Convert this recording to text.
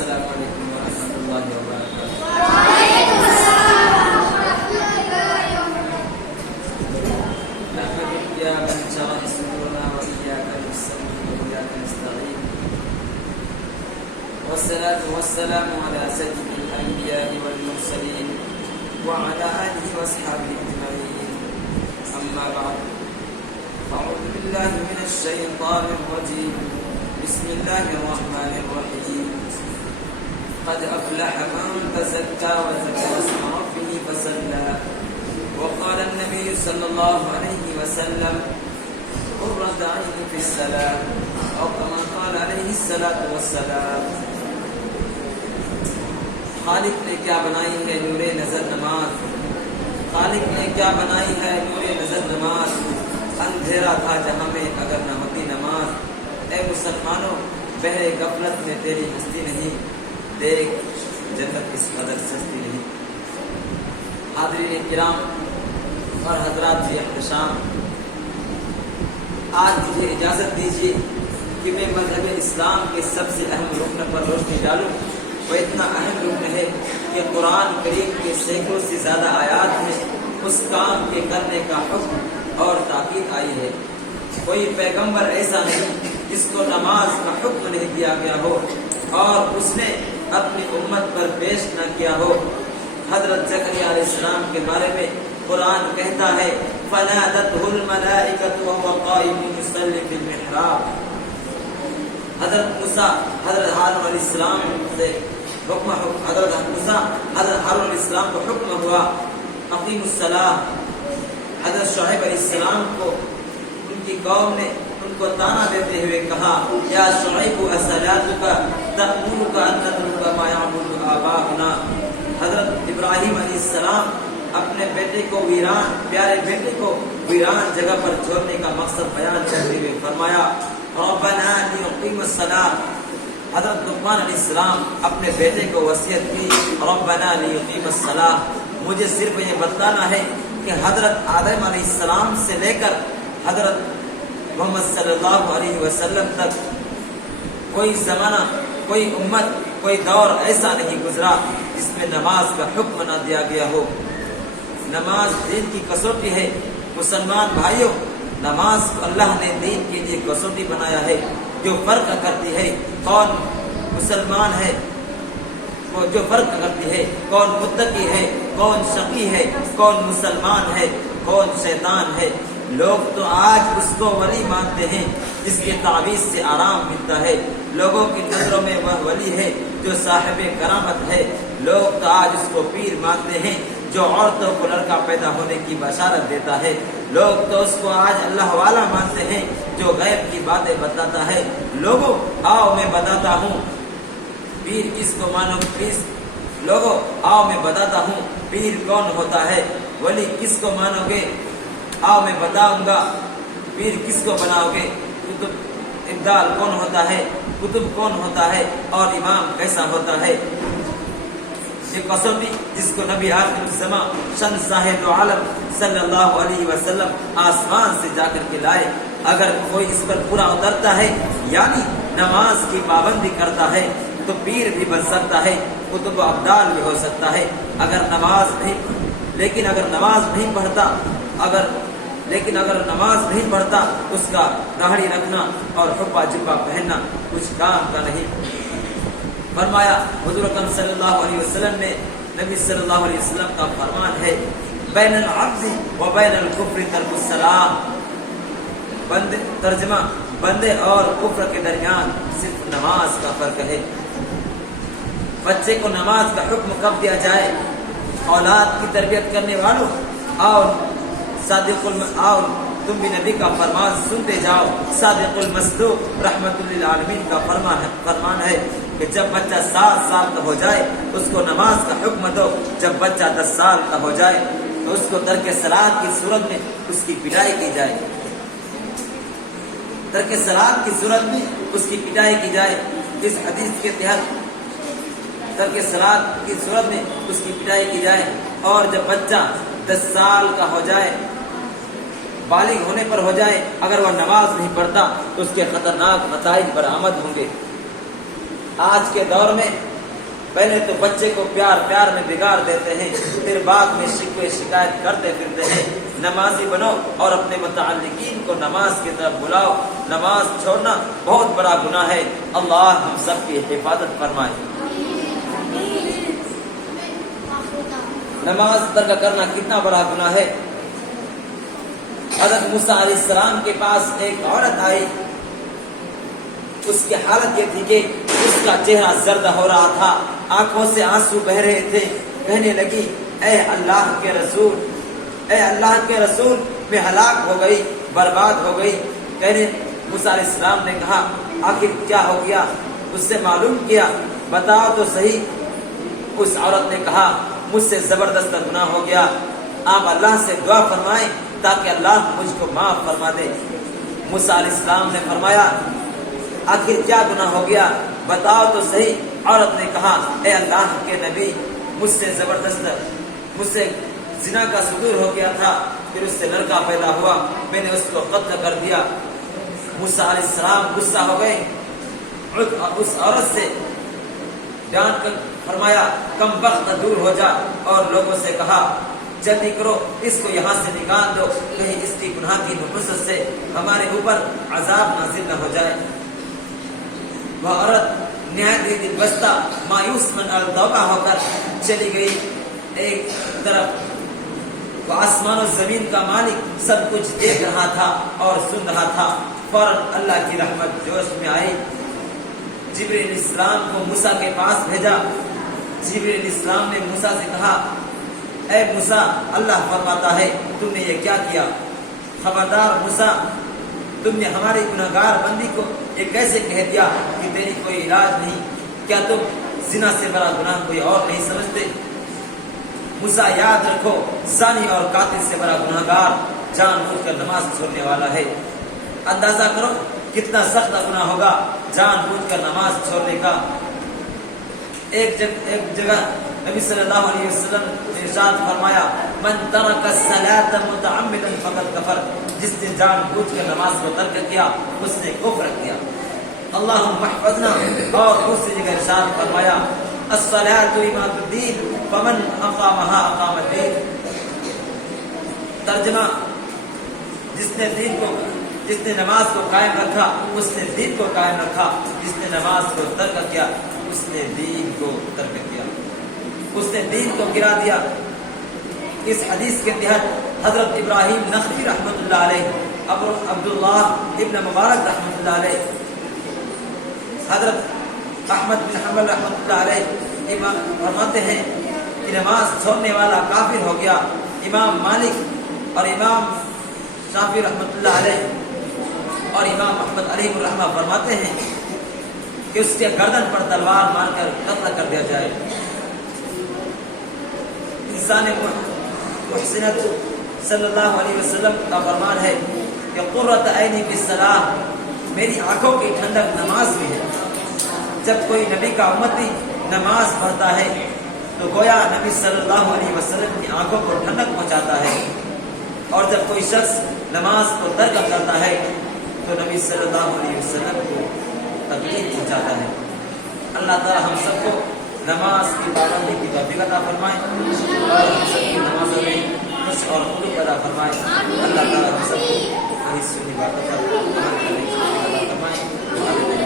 السلام علیکم ورحمۃ اللہ وبرکاتہ. وعلیکم السلام ورحمۃ اللہ وبرکاتہ. نحمدك يا من شرح صدورنا وإياك نستعين وإياك نستعين. والصلاة والسلام على سيد الأنبياء والمرسلين وعلى آله وأصحابه أجمعين. أما بعد فأعوذ بالله من الشيطان الرجيم. بسم الله الرحمن الرحيم. قد أفلح من تزكى وذكر اسم ربه فصلى. وقال النبي صلى الله عليه وسلم قرة عين في الصلاة أو كما قال عليه الصلاة والسلام. خالق نے کیا بنائی ہے نور نظر نماز. خالق نے کیا بنائی ہے نور نظر نماز. اندھیرا تھا جہاں میں اگر نہ ہوتی نماز. اے مسلمانوں بہرے غفلت میں تیری ہستی نہیں. دیکھ جنت اس قدر سستی نہیں. حاضرین کرام اور حضرات جی احتشام، آج مجھے اجازت دیجیے کہ میں مذہب اسلام کے سب سے اہم رکن پر روشنی ڈالوں. وہ اتنا اہم رکن ہے کہ قرآن کریم کے سینکڑوں سے زیادہ آیات میں اس کام کے کرنے کا حکم اور تاکید آئی ہے. کوئی پیغمبر ایسا نہیں جس کو نماز کا حکم نہیں دیا گیا ہو اور اس نے اپنی امت پر پیش نہ کیا ہو. حضرت زکریا علیہ السلام کے بارے میں قرآن کہتا ہے فنادته الملائکۃ وهو قائم یصلی فی المحراب. حضرت موسیٰ حضرت ہارون علیہ السلام سے حضرت ہارون علیہ السلام کو حکم ہوا اقیم الصلاۃ. حضرت شعیب علیہ السلام کو ان کی قوم نے ان کو تانا دیتے ہوئے کہا یا شعیب الصلاۃ تأمرک ان نترک ما یعبد آباؤنا. حضرت ابراہیم علیہ السلام اپنے بیٹے کو پیارے بیٹے کو ویران جگہ پر چھوڑنے کا مقصد بیان کرتے ہوئے فرمایا ربنا لیقیم الصلاۃ. حضرت لقمان علیہ السلام اپنے بیٹے کو وصیت کی ربنا لیقیم الصلاۃ. مجھے صرف یہ بتانا ہے کہ حضرت آدم علیہ السلام سے لے کر حضرت محمد صلی اللہ علیہ وسلم تک کوئی زمانہ، کوئی امت، کوئی دور ایسا نہیں گزرا جس میں نماز کا حکم نہ دیا گیا ہو. نماز دین کی کسوٹی ہے. مسلمان بھائیوں، نماز کو اللہ نے دین کے لیے کسوٹی بنایا ہے جو فرق کرتی ہے کون مسلمان ہے، جو فرق کرتی ہے کون متقی ہے، کون شقی ہے، کون مسلمان ہے، کون شیطان ہے. لوگ تو آج اس کو ولی مانتے ہیں جس کے تعویذ سے آرام ملتا ہے. لوگوں کی نظروں میں وہ ولی ہے جو صاحب کرامت ہے. لوگ تو آج اس کو پیر مانتے ہیں جو عورتوں کو لڑکا پیدا ہونے کی بشارت دیتا ہے. لوگ تو اس کو آج اللہ والا مانتے ہیں جو غیب کی باتیں بتاتا ہے. لوگوں آؤ میں بتاتا ہوں پیر کس کو مانو. لوگوں آؤ میں بتاتا ہوں پیر کون ہوتا ہے. ولی کس کو مانو گے؟ آؤ میں بتاؤں گا. پیر کس کو بناؤ گے؟ کتب ابدال کون ہوتا ہے، کتب کون ہوتا ہے، اور امام کیسا ہوتا ہے. یہ کسوٹی جس کو نبی آخر الزمان شن صاحب عالم صلی اللہ علیہ وسلم آسمان سے جا کر کے لائے. اگر کوئی اس پر پورا اترتا ہے یعنی نماز کی پابندی کرتا ہے تو پیر بھی بن سکتا ہے، کتب و ابدال بھی ہو سکتا ہے. اگر نماز نہیں پڑھتا اس کا داڑھی رکھنا اور حبہ جبہ پہننا کچھ کام کا نہیں. فرمایا حضور اکرم صلی اللہ علیہ وسلم نے، نبی صلی اللہ علیہ وسلم کا فرمان ہے بین العبد و بین الکفر ترک الصلاۃ. ترجمہ بندے اور کفر کے درمیان صرف نماز کا فرق ہے. بچے کو نماز کا حکم کب دیا جائے؟ اولاد کی تربیت کرنے والوں اور آؤ تم بھی نبی کا فرمان سنتے جاؤ. صادق المصدوق رحمت للعالمین کا فرمان ہے کہ جب بچہ 7 سال کا ہو جائے اس کو نماز کا حکم دو. جب بچہ 10 سال کا ہو جائے تو اس کو ترک صلاۃ کی صورت میں اس کی پٹائی کی جائے. ترک صلاۃ کی صورت میں اس کی پٹائی کی جائے. اس حدیث کے تحت ترک صلاۃ کی صورت میں اس کی پٹائی کی جائے. اور جب بچہ 10 سال کا ہو جائے، بالغ ہونے پر ہو جائے، اگر وہ نماز نہیں پڑھتا تو اس کے خطرناک نتائج برآمد ہوں گے. آج کے دور میں پہلے تو بچے کو پیار پیار میں بگاڑ دیتے ہیں، پھر بعد میں شکوے شکایت کرتے پھرتے ہیں۔ نمازی بنو اور اپنے متعلقین کو نماز کی طرف بلاؤ۔ نماز چھوڑنا بہت بڑا گناہ ہے۔ اللہ ہم سب کی حفاظت فرمائے۔ نماز ترک کرنا کتنا بڑا گناہ ہے۔ حضرت موسیٰ علیہ السلام کے پاس ایک عورت آئی، اس کی حالت یہ تھی کہ اس کا چہرہ زرد ہو رہا تھا، آنکھوں سے آنسو بہ رہے تھے، کہنے لگی اے اللہ کے رسول، اے اللہ کے رسول، میں ہلاک ہو گئی، برباد ہو گئی۔ کہنے موسیٰ علیہ السلام نے کہا آخر کیا ہو گیا، اس سے معلوم کیا، بتاؤ تو صحیح۔ اس عورت نے کہا مجھ سے زبردست گناہ ہو گیا، آپ اللہ سے دعا فرمائیں تاکہ اللہ مجھ کو معاف فرما دے۔ موسیٰ علیہ السلام نے فرمایا آخر کیا گناہ ہو گیا، بتاؤ تو صحیح۔ عورت نے کہا اے اللہ کے نبی، مجھ سے زنا کا صدور ہو گیا تھا، پھر اس سے لڑکا پیدا ہوا، میں نے اس کو قتل کر دیا۔ موسیٰ علیہ السلام غصہ ہو گئے، اس عورت سے ڈانٹ کر فرمایا کم وقت دور ہو جا، اور لوگوں سے کہا جلدی کرو اس کو یہاں سے نکال دو، کہیں اس کی گناہ کی نحوست سے ہمارے اوپر عذاب نازل نہ ہو جائے۔ وہ عورت نہایت ہی دل بستہ مایوس من التوبہ ہو کر چلی گئی ایک طرف۔ وہ آسمان و زمین کا مالک سب کچھ دیکھ رہا تھا اور سن رہا تھا۔ فوراً اللہ کی رحمت جوش میں آئی، جبریل علیہ السلام کو موسیٰ کے پاس بھیجا۔ جبریل علیہ السلام نے موسیٰ سے کہا اے موسیٰ، اللہ فرماتا ہے تم نے یہ کیا کیا؟ خبردار موسیٰ، تم نے ہماری گناہگار بندی کو یہ کیسے کہہ دیا کہ تیری کوئی علاج نہیں؟ کیا تم زنا سے بڑا گناہ کوئی اور نہیں سمجھتے؟ موسیٰ یاد رکھو، زانی اور قاتل سے بڑا گناہگار جان بوجھ کر نماز چھوڑنے والا ہے۔ اندازہ کرو کتنا سخت گناہ ہوگا جان بوجھ کر نماز چھوڑنے کا۔ ایک جگہ نبی صلی اللہ علیہ وسلم نے ارشاد فرمایا من ترک الصلاۃ متعمدا فقد کفر، جس نے جان بوجھ کر نماز کو ترک کیا اس نے کفر کیا۔ اللہم احفظنا۔ اور دوسری جگہ ارشاد فرمایا الصلاۃ عماد الدین فمن اقامها اقام الدین۔ ترجمہ، جس نے نماز کو قائم رکھا اس نے دین کو قائم رکھا، جس نے نماز کو ترک کیا اس نے دین کو ترک کیا، اس نے دین کو گرا دیا۔ اس حدیث کے تحت حضرت ابراہیم نخعی رحمۃ اللہ علیہ، عبداللہ ابن مبارک رحمۃ اللہ علیہ، حضرت احمد بن حنبل رحمۃ اللہ علیہ فرماتے ہیں کہ نماز چھوڑنے والا کافر ہو گیا۔ امام مالک اور امام شافعی رحمۃ اللہ علیہ اور امام احمد علیہ الرحمہ فرماتے ہیں کہ اس کے گردن پر تلوار مار کر قتل کر دیا جائے۔ انسان محسنت صلی اللہ علیہ وسلم کا فرمان ہے کہ قرۃ عینی فی الصلاۃ، میری آنکھوں کی ٹھنڈک نماز میں ہے۔ جب کوئی نبی کا امتی نماز پڑھتا ہے تو گویا نبی صلی اللہ علیہ وسلم کی آنکھوں کو ٹھنڈک پہنچاتا ہے، اور جب کوئی شخص نماز کو ترک کرتا ہے تو نبی صلی اللہ علیہ وسلم کو تکلیف پہنچاتا ہے۔ اللہ تعالی ہم سب کو نماز کی پابندی کی توفیق عطا فرمائے اور ہم سب کی نمازوں میں خوش اور خلوص عطا فرمائے۔ اللہ تعالی ہم سب کو صحیح سنی باتوں پر عمل کرنے کی توفیق عطا فرمائے۔